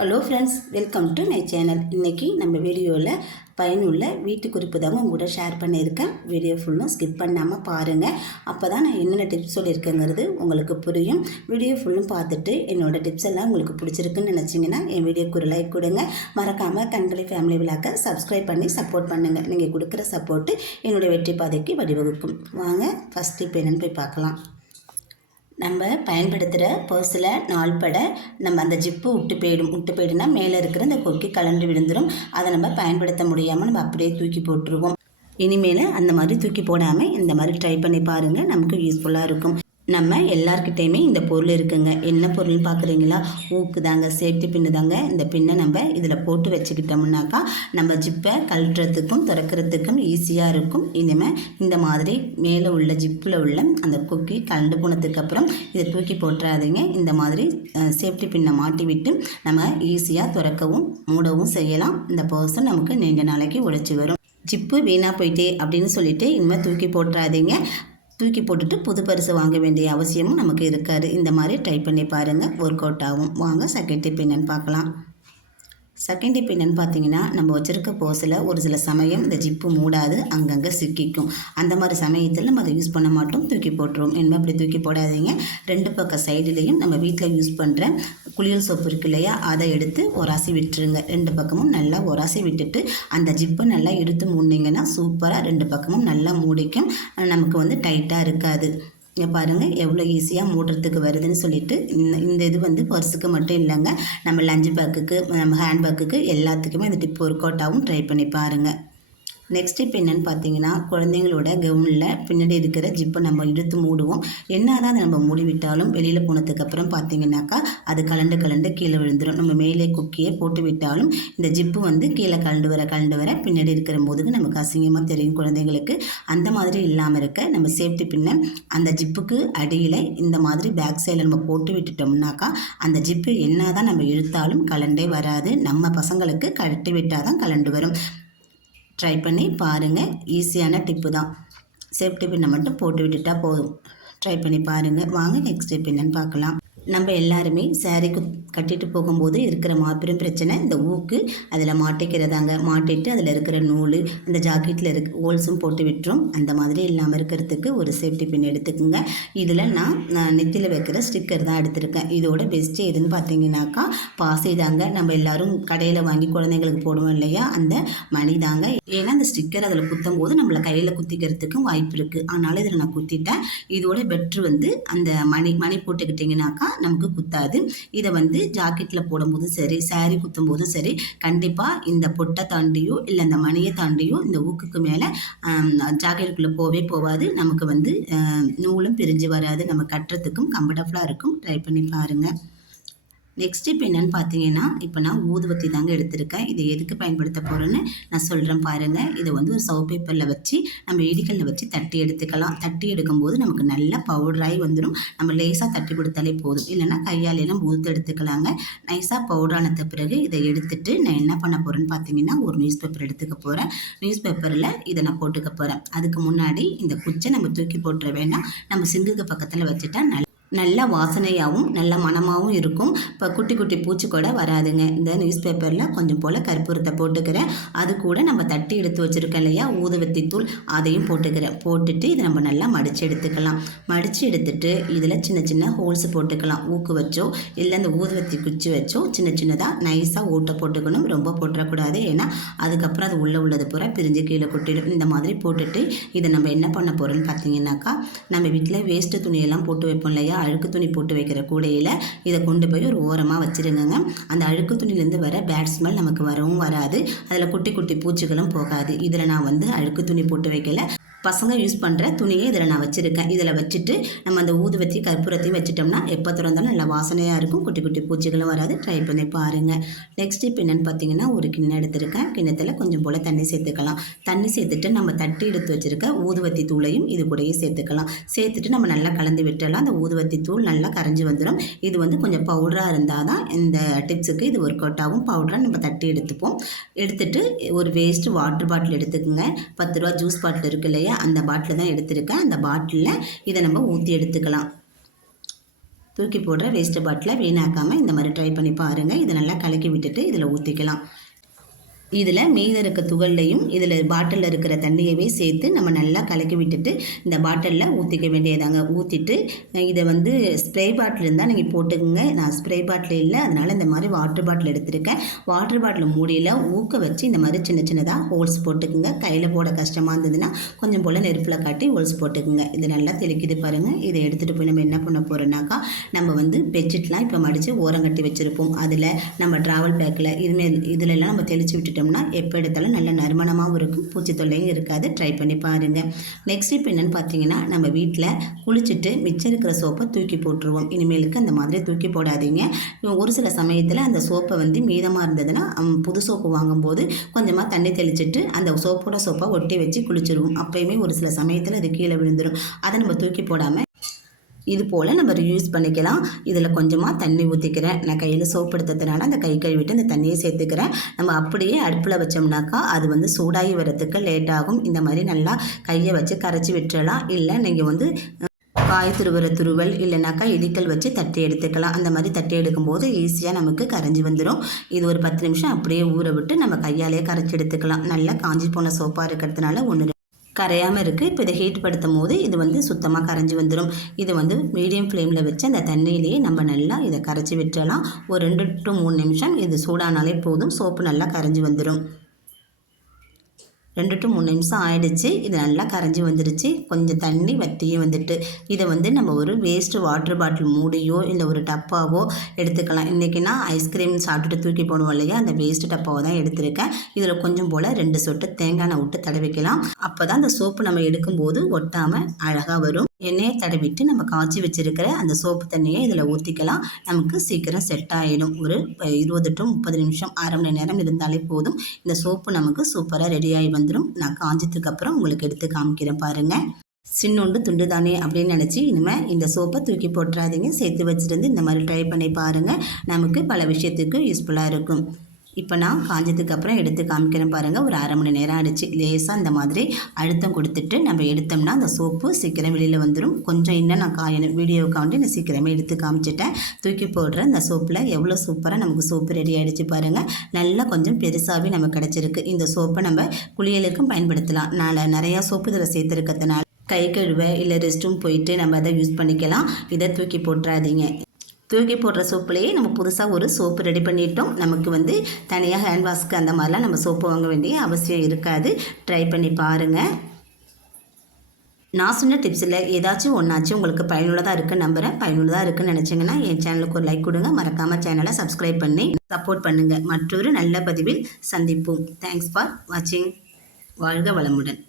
Hello friends, welcome to my channel. இன்றைக்கி நம்ம வீடியோவில் பயனுள்ள வீட்டு குறிப்பு தாங்க உங்கள்கிட்ட ஷேர் பண்ணியிருக்கேன். வீடியோ ஃபுல்லும் ஸ்கிப் பண்ணாமல் பாருங்கள். அப்போ தான் நான் என்னென்ன டிப்ஸ் சொல்லியிருக்கேங்கிறது உங்களுக்கு புரியும். வீடியோ ஃபுல்லும் பார்த்துட்டு என்னோடய டிப்ஸ் எல்லாம் உங்களுக்கு பிடிச்சிருக்குன்னு நினச்சிங்கன்னா என் வீடியோக்கு ஒரு லைக் கொடுங்க. மறக்காமல் கண்களை ஃபேமிலி விழாக்க சப்ஸ்கிரைப் பண்ணி சப்போர்ட் பண்ணுங்கள். நீங்கள் கொடுக்குற சப்போர்ட்டு என்னுடைய வெற்றி பாதைக்கு வழிவகுக்கும். வாங்க ஃபஸ்ட் டிப் என்னென்னு போய் பார்க்கலாம். நம்ம பயன்படுத்துகிற பர்ஸில் நாள்பட நம்ம அந்த ஜிப்பு விட்டு போயிடுனா மேலே இருக்கிற அந்த கொக்கி கலண்டு விழுந்துடும். அதை நம்ம பயன்படுத்த முடியாமல் நம்ம அப்படியே தூக்கி போட்டுருவோம். இனிமேல் அந்த மாதிரி தூக்கி போடாமல் இந்த மாதிரி ட்ரை பண்ணி பாருங்கள், நமக்கு யூஸ்ஃபுல்லாக இருக்கும். நம்ம எல்லார்கிட்டையுமே இந்த பொருள் இருக்குங்க. என்ன பொருள்னு பார்க்குறீங்களா? ஊக்கு தாங்க, சேஃப்டி பின்னு தாங்க. இந்த பின்னை நம்ம இதில் போட்டு வச்சுக்கிட்டோம்னாக்கா நம்ம ஜிப்பை கழட்டுறதுக்கும் திறக்கிறதுக்கும் ஈஸியாக இருக்கும். இனிமேல் இந்த மாதிரி மேலே உள்ள ஜிப்பில் உள்ள அந்த கொக்கி கலண்டு போனதுக்கப்புறம் இதை தூக்கி போட்டுறாதீங்க. இந்த மாதிரி சேஃப்டி பின்னை மாட்டி விட்டு நம்ம ஈஸியாக திறக்கவும் மூடவும் செய்யலாம். இந்த பர்ஸும் நமக்கு நீண்ட நாளைக்கு உழைச்சி வரும். ஜிப்பு வீணாக போயிட்டே அப்படின்னு சொல்லிட்டு இனிமேல் தூக்கி போட்டுறாதீங்க. தூக்கி போட்டுட்டு புது பரிசு வாங்க வேண்டிய அவசியமும் நமக்கு இருக்காது. இந்த மாதிரி ட்ரை பண்ணி பாருங்கள், ஒர்க் அவுட் ஆகும். வாங்க செகண்ட் டிப் என்னன்னு பார்க்கலாம். செகண்ட் டிப் என்னென்னு பார்த்தீங்கன்னா, நம்ம வச்சுருக்க பர்ஸில் ஒரு சில சமயம் இந்த ஜிப்பு மூடாது, அங்கங்கே சிக்கிக்கும். அந்த மாதிரி சமயத்தில் நம்ம அதை யூஸ் பண்ண மாட்டோம், தூக்கி போட்டுருவோம். இனிமேல் அப்படி தூக்கி போடாதீங்க. ரெண்டு பக்கம் சைடுலேயும் நம்ம வீட்டில் யூஸ் பண்ணுற குளியல் சோப்பு இருக்கு இல்லையா, அதை எடுத்து உராசி விட்டுருங்க. ரெண்டு பக்கமும் நல்லா உராசி விட்டுட்டு அந்த ஜிப்பை நல்லா எடுத்து மூடினீங்கன்னா சூப்பராக ரெண்டு பக்கமும் நல்லா மூடிக்கும். நமக்கு டைட்டாக இருக்காது. இங்கே பாருங்கள் எவ்வளோ ஈஸியாக மூடுறதுக்கு வருதுன்னு சொல்லிட்டு. இந்த இது பர்ஸுக்கு மட்டும் இல்லைங்க, நம்ம லஞ்ச் பேக்குக்கு, நம்ம ஹேண்ட் பேக்குக்கு எல்லாத்துக்குமே இந்த டிப் ஒர்க் அவுட் ஆகும். ட்ரை பண்ணி பாருங்கள். நெக்ஸ்ட் டிப் என்னென்னு பார்த்தீங்கன்னா, குழந்தைங்களோட கவுனில் பின்னாடி இருக்கிற ஜிப்பை நம்ம இழுத்து மூடுவோம். என்ன தான் அதை நம்ம மூடி விட்டாலும் வெளியில் போனதுக்கப்புறம் பார்த்தீங்கன்னாக்கா அது கலண்டு கீழே விழுந்துடும். நம்ம மேலே குக்கியே போட்டு விட்டாலும் இந்த ஜிப்பு கீழே கலண்டு வர பின்னாடி இருக்கிற போதுக்கு நமக்கு அசிங்கமாக தெரியும் குழந்தைங்களுக்கு. அந்த மாதிரி இல்லாமல் இருக்க நம்ம சேஃப்டி பின்னை அந்த ஜிப்புக்கு அடியில் இந்த மாதிரி பேக் சைடில் நம்ம போட்டு விட்டுட்டோம்னாக்கா அந்த ஜிப்பு என்ன தான் நம்ம இழுத்தாலும் கலண்டே வராது. நம்ம பசங்களுக்கு கழட்டி விட்டால் தான் கலண்டு வரும். ட்ரை பண்ணி பாருங்கள், ஈஸியான டிப்பு தான். சேஃப்டி பின்னை மட்டும் போட்டு விட்டுட்டா போதும். ட்ரை பண்ணி பாருங்கள். வாங்க நெக்ஸ்ட் டிப் என்னன்னு பார்க்கலாம். நம்ம எல்லாருமே சாரீ கட்டிட்டு போகும்போது இருக்கிற மாபெரும் பிரச்சனை இந்த ஊக்கு அதில் மாட்டிக்கிறதாங்க. மாட்டிட்டு அதில் இருக்கிற நூல் அந்த ஜாக்கெட்டில் ஹோல்ஸும் போட்டு விட்டுரும். அந்த மாதிரி இல்லாமல் இருக்கிறதுக்கு ஒரு சேஃப்டி பின் எடுத்துக்கோங்க. இதில் நான் நெத்தியில் வைக்கிற ஸ்டிக்கர் தான் எடுத்திருக்கேன். இதோட பெஸ்ட்டு எதுன்னு பார்த்தீங்கன்னாக்கா பாசி தாங்க. நம்ம எல்லோரும் கடையில் வாங்கி குழந்தைங்களுக்கு போடுவோம் இல்லையா, அந்த மணி தாங்க. ஏன்னா அந்த ஸ்டிக்கர் அதில் குத்தும் போது நம்மளை கையில் குத்திக்கிறதுக்கும் வாய்ப்பு இருக்குது. அதனால் இதில் நான் குத்திட்டேன். இதோட பெட்ரு அந்த மணி போட்டுக்கிட்டிங்கனாக்கா நமக்கு குத்தாது. இதை ஜாக்கெட்டில் போடும்போதும் சரி, சாரீ குத்தும் போதும் சரி, கண்டிப்பாக இந்த பொட்டை தாண்டியோ இல்லை இந்த மணியை தாண்டியோ இந்த ஊக்குக்கு மேலே ஜாக்கெட்டுக்குள்ளே போகாது. நமக்கு நூலும் பிரிஞ்சு வராது. நம்ம கட்டுறதுக்கும் கம்ஃபர்டபுளாக இருக்கும். ட்ரை பண்ணி பாருங்கள். நெக்ஸ்ட் டிப் என்னென்னு பார்த்தீங்கன்னா, இப்போ நான் ஊதுவத்தி தாங்க எடுத்திருக்கேன். இதை எதுக்கு பயன்படுத்த போகிறேன்னு நான் சொல்கிறேன் பாருங்கள். இதை ஒரு சவ் பேப்பரில் வச்சு நம்ம இடிக்கல்ல வச்சு தட்டி எடுத்துக்கலாம். தட்டி எடுக்கும்போது நமக்கு நல்லா பவுடராகி வந்துடும். நம்ம லேசாக தட்டி கொடுத்தாலே போதும். இல்லைன்னா கையாலெல்லாம் ஊற்று எடுத்துக்கலாங்க. நைஸாக பவுடரானத பிறகு இதை எடுத்துட்டு நான் என்ன பண்ண போகிறேன்னு பார்த்தீங்கன்னா, ஒரு நியூஸ் பேப்பர் எடுத்துக்க போகிறேன். நியூஸ் பேப்பரில் இதை நான் போட்டுக்க போகிறேன். அதுக்கு முன்னாடி இந்த குச்சை நம்ம தூக்கி போட்டுற வேண்டாம். நம்ம சிங்குக்கு பக்கத்தில் வச்சுட்டா நல்ல வாசனையாகவும் நல்ல மணமாகவும் இருக்கும். இப்போ குட்டி குட்டி பூச்சி கூட வராதுங்க. இந்த நியூஸ் பேப்பரில் கொஞ்சம் போல் கற்பூரத்தை போட்டுக்கிறேன். அது கூட நம்ம தட்டி எடுத்து வச்சுருக்கோம் இல்லையா ஊதுவத்தி தூள், அதையும் போட்டுக்கிறேன். போட்டுட்டு இதை நம்ம நல்லா மடித்து எடுத்துக்கலாம். மடித்து எடுத்துட்டு இதில் சின்ன சின்ன ஹோல்ஸ் போட்டுக்கலாம். ஊக்கு வச்சோ இல்லை இந்த ஊதுவத்தி குச்சி வச்சோ சின்ன சின்னதாக நைஸாக ஓட்டை போட்டுக்கணும். ரொம்ப போட்டுறக்கூடாது. ஏன்னா அதுக்கப்புறம் அது உள்ளே உள்ளது பூரா பிரிஞ்சு கீழே கொட்டிடும். இந்த மாதிரி போட்டுட்டு இதை நம்ம என்ன பண்ண போகிறோன்னு பார்த்தீங்கன்னாக்கா, நம்ம வீட்டில் வேஸ்ட்டு துணியெல்லாம் போட்டு வைப்போம் இல்லையா, அழுக்கு துணி போட்டு வைக்கிற கூடையில் இதை கொண்டு போய் ஒரு ஓரமாக வச்சுருங்க. அந்த அழுக்கு துணிலேருந்து வர பேட் ஸ்மெல் நமக்கு வரவும் வராது. அதில் குட்டி குட்டி பூச்சிகளும் போகாது. இதில் நான் அழுக்கு துணி போட்டு வைக்கல, பசங்க யூஸ் பண்ணுற துணியை இதில் நான் வச்சுருக்கேன். இதில் வச்சுட்டு நம்ம அந்த ஊதுவத்தி கற்பூரத்தையும் வச்சுட்டோம்னா எப்போ திறந்தாலும் நல்லா வாசனையாக இருக்கும். குட்டி குட்டி பூச்சிகளும் வராது. ட்ரை பண்ணி பாருங்கள். நெக்ஸ்ட் இப்போ என்னென்னு பார்த்தீங்கன்னா, ஒரு கிண்ணம் எடுத்துருக்கேன். கிண்ணத்தில் கொஞ்சம் போல் தண்ணி சேர்த்துக்கலாம். தண்ணி சேர்த்துட்டு நம்ம தட்டி எடுத்து வச்சுருக்க ஊதுவத்தி தூளையும் இது கூடயே சேர்த்துக்கலாம். சேர்த்துட்டு நம்ம நல்லா கலந்து விட்டுடலாம். அந்த ஊதுவத்தி தூள் நல்லா கரைஞ்சி வந்துடும். இது கொஞ்சம் பவுடராக இருந்தால் தான் இந்த டிப்ஸுக்கு இது ஒர்க் அவுட் ஆகும். பவுடராக நம்ம தட்டி எடுத்துப்போம். எடுத்துட்டு ஒரு வேஸ்ட்டு வாட்டர் பாட்டில் எடுத்துக்கோங்க. 10 ரூபா ஜூஸ் பாட்டில் இருக்கு இல்லையா, அந்த பாட்டில் தான் எடுத்திருக்கேன். அந்த பாட்டிலில் இதை நம்ம ஊற்றி எடுத்துக்கலாம். தூக்கி போடுற வேஸ்ட்டு பாட்டிலை வீணாக்காமல் இந்த மாதிரி ட்ரை பண்ணி பாருங்கள். இதை நல்லா கலக்கி விட்டுட்டு இதில் ஊற்றிக்கலாம். இதில் மீத இருக்க துகள்லையும் இதில் பாட்டிலில் இருக்கிற தண்ணியவே சேர்த்து நம்ம நல்லா கலக்கி விட்டுட்டு இந்த பாட்டிலில் ஊற்றிக்க வேண்டியதாங்க. ஊற்றிட்டு இதை வந்து ஸ்ப்ரே பாட்டில் இருந்தால் நீங்கள் போட்டுக்குங்க. நான் ஸ்ப்ரே பாட்டில் இல்லை, அதனால் இந்த மாதிரி வாட்டர் பாட்டில் எடுத்திருக்கேன். வாட்டர் பாட்டில் மூடியில் ஊக்க வச்சு இந்த மாதிரி சின்ன சின்னதாக ஹோல்ஸ் போட்டுக்குங்க. கையில் போட கஷ்டமாக இருந்ததுன்னா கொஞ்சம் போல் நெருப்பில் காட்டி ஹோல்ஸ் போட்டுக்குங்க. இது நல்லா தெளிக்குது பாருங்கள். இதை எடுத்துகிட்டு போய் நம்ம என்ன பண்ண போகிறோம்னாக்கா, நம்ம வந்து பெட்ஷீட்லாம் இப்போ மடித்து ஓரம் கட்டி வச்சுருப்போம். அதில் நம்ம ட்ராவல் பேக்கில் இதிலெல்லாம் நம்ம தெளித்து விட்டுட்டு எப்போ எடுத்தாலும் நல்ல நறுமணமாகவும் இருக்கும், பூச்சி தொல்லையும் இருக்காது. ட்ரை பண்ணி பாருங்கள். நெக்ஸ்ட் இப்போ என்னென்னு பார்த்தீங்கன்னா, நம்ம வீட்டில் குளிச்சுட்டு மிச்சம் இருக்கிற சோப்பை தூக்கி போட்டுருவோம். இனிமேலுக்கு அந்த மாதிரி தூக்கி போடாதீங்க. ஒரு சில சமயத்தில் அந்த சோப்பை வந்து மீதமாக இருந்ததுன்னா புது சோப்பு வாங்கும்போது கொஞ்சமாக தண்ணி தெளிச்சிட்டு அந்த சோப்பை ஒட்டி வச்சு குளிச்சிருவோம். அப்போயுமே ஒரு சில சமயத்தில் அது கீழே விழுந்துடும். அதை நம்ம தூக்கி போடாமல் இது போல் நம்ம ரியூஸ் பண்ணிக்கலாம். இதில் கொஞ்சமாக தண்ணி ஊற்றிக்கிறேன். நான் கையில் சோப்பு எடுத்ததுனால அந்த கை கழுவிட்டு அந்த தண்ணியை சேர்த்துக்கிறேன். நம்ம அப்படியே அடுப்பில் வச்சோம்னாக்கா அது வந்து சூடாகி வரத்துக்கு லேட் ஆகும். இந்த மாதிரி நல்லா கையை வச்சு கரைச்சி விட்டுறலாம். இல்லை நீங்கள் வந்து காய் துருவுற துருவல் இல்லைனாக்கா இடிக்கல் வச்சு தட்டி எடுத்துக்கலாம். அந்த மாதிரி தட்டி எடுக்கும்போது ஈஸியாக நமக்கு கரைஞ்சி வந்துடும். இது ஒரு 10 நிமிஷம் அப்படியே ஊற விட்டு நம்ம கையாலேயே கரைச்சி எடுத்துக்கலாம். நல்லா காஞ்சி போன சோப்பாக இருக்கிறதுனால ஒன்று கரையாமல் இருக்குது. இப்போ இதை ஹீட் படுத்தும் போது இது வந்து சுத்தமாக கரைஞ்சி வந்துடும். இது வந்து மீடியம் ஃப்ளேமில் வச்சு அந்த தண்ணியிலேயே நம்ம நல்லா இதை கரைச்சி விட்டுறலாம். ஒரு 2 to 3 நிமிஷம் இது சூடானாலே போதும். சோப்பு நல்லா கரைஞ்சி வந்துடும். 2 to 3 நிமிஷம் ஆயிடுச்சு. இது நல்லா கரைஞ்சி வந்துடுச்சு. கொஞ்சம் தண்ணி வற்றியும் வந்துட்டு இதை வந்து நம்ம ஒரு வேஸ்ட்டு வாட்டர் பாட்டில் மூடியோ இல்லை ஒரு டப்பாவோ எடுத்துக்கலாம். இன்றைக்கி நான் ஐஸ்கிரீம் சாப்பிட்டுட்டு தூக்கி போடுவோம் இல்லையா, அந்த வேஸ்ட்டு டப்பாவை தான் எடுத்திருக்கேன். இதில் கொஞ்சம் போல் 2 சொட்டு தேங்காய் எண்ணெய் விட்டு தடவிக்கலாம். அப்போ தான் அந்த சோப்பு நம்ம எடுக்கும்போது ஒட்டாமல் அழகாக வரும். எண்ணெயை தடவிட்டு நம்ம காய்ச்சி வச்சுருக்கிற அந்த சோப்பு தண்ணியை இதில் ஊற்றிக்கலாம். நமக்கு சீக்கிரம் செட் ஆகிடும். ஒரு 20 to 30 நிமிஷம், அரை மணி நேரம் இருந்தாலே போதும். இந்த சோப்பு நமக்கு சூப்பராக ரெடியாகி வந்துடும். நான் காஞ்சதுக்கப்புறம் உங்களுக்கு எடுத்து காமிக்கிறேன் பாருங்கள். சின்னொண்டு துண்டு தானே அப்படின்னு நினச்சி இனிமேல் இந்த சோப்பை தூக்கி போட்டுறாதீங்க. சேர்த்து வச்சுருந்து இந்த மாதிரி ட்ரை பண்ணி பாருங்கள். நமக்கு பல விஷயத்துக்கு யூஸ்ஃபுல்லாக இருக்கும். இப்போ நான் காஞ்சதுக்கப்புறம் எடுத்து காமிக்கிறேன் பாருங்கள். ஒரு அரை மணி நேரம் ஆகிடுச்சு. லேசாக இந்த மாதிரி அழுத்தம் கொடுத்துட்டு நம்ம எடுத்தோம்னா அந்த சோப்பு சீக்கிரம் வெளியில் வந்துடும். கொஞ்சம் இன்னும் நான் காயணும். வீடியோவுக்காண்டி நான் சீக்கிரமே எடுத்து காமிச்சிட்டேன். தூக்கி போடுற இந்த சோப்பில் எவ்வளோ சூப்பராக நமக்கு சோப்பு ரெடி ஆகிடுச்சு பாருங்கள். நல்லா கொஞ்சம் பெருசாகவே நமக்கு கிடச்சிருக்கு. இந்த சோப்பை நம்ம குளியலுக்கும் பயன்படுத்தலாம். நான் நிறையா சோப்பு இதில் சேர்த்துருக்கிறதுனால கை கழுவ இல்லை ரெஸ்ட் ரூம் போயிட்டு நம்ம அதை யூஸ் பண்ணிக்கலாம். இதை தூக்கி போட்டுறாதீங்க. தூக்கி போடுற சோப்புலேயே நம்ம புதுசாக ஒரு சோப்பு ரெடி பண்ணிட்டோம். நமக்கு வந்து தனியாக ஹேண்ட் வாஷ்க்கு அந்த மாதிரிலாம் நம்ம சோப்பு வாங்க வேண்டிய அவசியம் இருக்காது. ட்ரை பண்ணி பாருங்கள். நான் சொன்ன டிப்ஸில் ஏதாச்சும் ஒன்றாச்சும் உங்களுக்கு பயனுள்ளதாக இருக்குன்னு நம்புகிறேன். பயனுள்ளதாக இருக்குன்னு நினச்சிங்கன்னா என் சேனலுக்கு ஒரு லைக் கொடுங்க. மறக்காமல் சேனலை சப்ஸ்கிரைப் பண்ணி சப்போர்ட் பண்ணுங்கள். மற்றொரு நல்ல பதிவில் சந்திப்போம். தேங்க்ஸ் ஃபார் வாட்சிங். வாழ்க வளமுடன்.